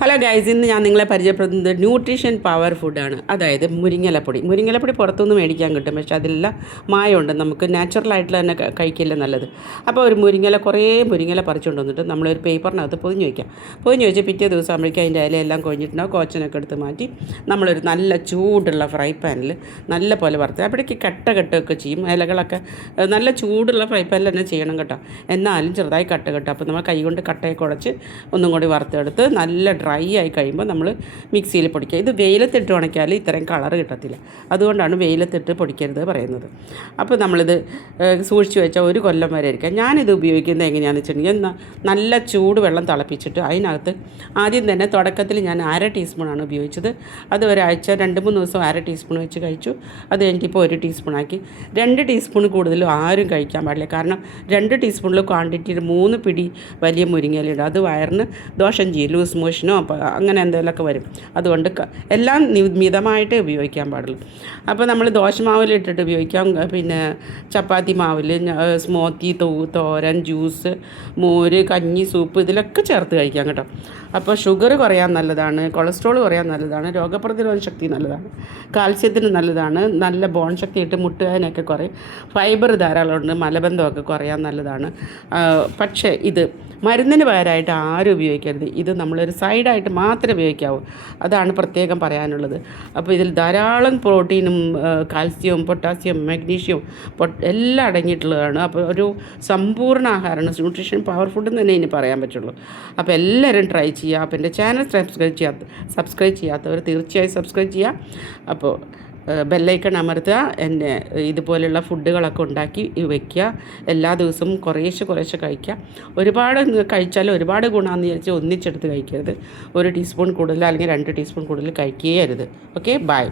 Hello guys, ഇന്ന് ഞാൻ നിങ്ങളെ പരിചയപ്പെടുത്തുന്നത് ന്യൂട്രീഷൻ പവർ ഫുഡാണ്. അതായത് മുരിങ്ങലപ്പൊടി പുറത്തുനിന്ന് മേടിക്കാൻ കിട്ടും, പക്ഷേ അതിലെല്ലാം മായമുണ്ട്. നമുക്ക് നാച്ചുറലായിട്ടുള്ള തന്നെ കഴിക്കില്ല നല്ലത്. അപ്പോൾ ഒരു കുറേ മുരിങ്ങല പറിച്ചുകൊണ്ട് വന്നിട്ട് നമ്മളൊരു പേപ്പറിനകത്ത് പൊതിഞ്ഞ് വെച്ച് പിറ്റേ ദിവസം ആകുമ്പോഴേക്കും അതിൻ്റെ ഇലയെല്ലാം കൊഴിഞ്ഞിട്ടുണ്ടാവും. കോച്ചനൊക്കെ എടുത്ത് മാറ്റി നമ്മളൊരു നല്ല ചൂടുള്ള ഫ്രൈ പാനിൽ നല്ല പോലെ വറുത്ത് അപ്പോഴേക്ക് കെട്ടൊക്കെ ചെയ്യും. ഇലകളൊക്കെ നല്ല ചൂടുള്ള ഫ്രൈ പാനിൽ തന്നെ ചെയ്യണം കേട്ടോ. എന്നാലും ചെറുതായി കെട്ടും. അപ്പോൾ നമ്മൾ കൈ കൊണ്ട് കട്ടയെ കുഴച്ച് ഒന്നും കൂടി വറുത്തെടുത്ത് നല്ല ഡ്രൈ ആയി കഴിയുമ്പോൾ നമ്മൾ മിക്സിയിൽ പൊടിക്കുക. ഇത് വെയിലത്തിട്ട് ഉണക്കിയാൽ ഇത്രയും കളർ കിട്ടത്തില്ല. അതുകൊണ്ടാണ് വെയിലത്തിട്ട് പൊടിക്കരുത് പറയുന്നത്. അപ്പോൾ നമ്മളിത് സൂക്ഷിച്ച് വെച്ചാൽ ഒരു കൊല്ലം വരെ ഇരിക്കാം. ഞാനിത് ഉപയോഗിക്കുന്നത് എങ്ങനെയാണെന്ന് വെച്ചിട്ടുണ്ടെങ്കിൽ നല്ല ചൂട് വെള്ളം തിളപ്പിച്ചിട്ട് അതിനകത്ത് ആദ്യം തന്നെ തുടക്കത്തിൽ ഞാൻ 1/2 ടീസ്പൂണാണ് ഉപയോഗിച്ചത്. അത് ഒരാഴ്ച 2-3 ദിവസം 1/2 ടീസ്പൂൺ വെച്ച് കഴിച്ചു. അത് കഴിഞ്ഞിട്ടിപ്പോൾ 1 ടീസ്പൂണാക്കി. 2 ടീസ്പൂൺ കൂടുതലും ആരും കഴിക്കാൻ പാടില്ല. കാരണം 2 ടീസ്പൂണിൽ ക്വാണ്ടിറ്റിയിൽ 3 പിടി വലിയ മുരിങ്ങയിലിടും. അത് വയറിന് ദോഷം ചെയ്യും. ലൂസ് മോഷനോ അങ്ങനെ എന്തെങ്കിലുമൊക്കെ വരും. അതുകൊണ്ട് എല്ലാം മിതമായിട്ടേ ഉപയോഗിക്കാൻ പാടുള്ളൂ. അപ്പോൾ നമ്മൾ ദോശമാവിലിട്ടിട്ട് ഉപയോഗിക്കാം, പിന്നെ ചപ്പാത്തി മാവിൽ, സ്മൂത്തി, തോരൻ, ജ്യൂസ്, മോര്, കഞ്ഞി, സൂപ്പ് ഇതിലൊക്കെ ചേർത്ത് കഴിക്കാം കേട്ടോ. അപ്പോൾ ഷുഗർ കുറയാൻ നല്ലതാണ്, കൊളസ്ട്രോൾ കുറയാൻ നല്ലതാണ്, രോഗപ്രതിരോധ ശക്തി നല്ലതാണ്, കാൽസ്യത്തിന് നല്ലതാണ്, നല്ല ബോൺ ശക്തി ഇട്ട് മുട്ടുകാനൊക്കെ കുറയും, ഫൈബർ ധാരാളമുണ്ട്, മലബന്ധമൊക്കെ കുറയാൻ നല്ലതാണ്. പക്ഷേ ഇത് മരുന്നിന് പകരമായിട്ട് ആരും ഉപയോഗിക്കരുത്. ഇത് നമ്മളൊരു സൈഡായിട്ട് മാത്രമേ ഉപയോഗിക്കാവൂ. അതാണ് പ്രത്യേകം പറയാനുള്ളത്. അപ്പോൾ ഇതിൽ ധാരാളം പ്രോട്ടീനും കാൽസ്യവും പൊട്ടാസ്യം മഗ്നീഷ്യവും എല്ലാം അടങ്ങിയിട്ടുള്ളതാണ്. അപ്പോൾ ഒരു സമ്പൂർണ്ണ ആഹാരമാണ്, ന്യൂട്രീഷൻ പവർ ഫുഡ് എന്ന് തന്നെ ഇനി പറയാൻ പറ്റുള്ളൂ. അപ്പോൾ എല്ലാവരും ട്രൈ ചെയ്യുക. അപ്പോൾ എൻ്റെ ചാനൽ സബ്സ്ക്രൈബ് ചെയ്യാത്തവർ തീർച്ചയായും സബ്സ്ക്രൈബ് ചെയ്യുക. അപ്പോൾ ബെല്ലൈക്കൺ അമർത്തുക. എൻ്റെ ഇതുപോലെയുള്ള ഫുഡുകളൊക്കെ ഉണ്ടാക്കി വയ്ക്കുക. എല്ലാ ദിവസവും കുറേശ്ശെ കഴിക്കുക. ഒരുപാട് കഴിച്ചാൽ ഒരുപാട് ഗുണമെന്ന് വിചാരിച്ച് ഒന്നിച്ചെടുത്ത് കഴിക്കരുത്. 1 ടീസ്പൂൺ കൂടുതൽ അല്ലെങ്കിൽ 2 ടീസ്പൂൺ കൂടുതൽ കഴിക്കുകയേ അരുത്. Okay, by.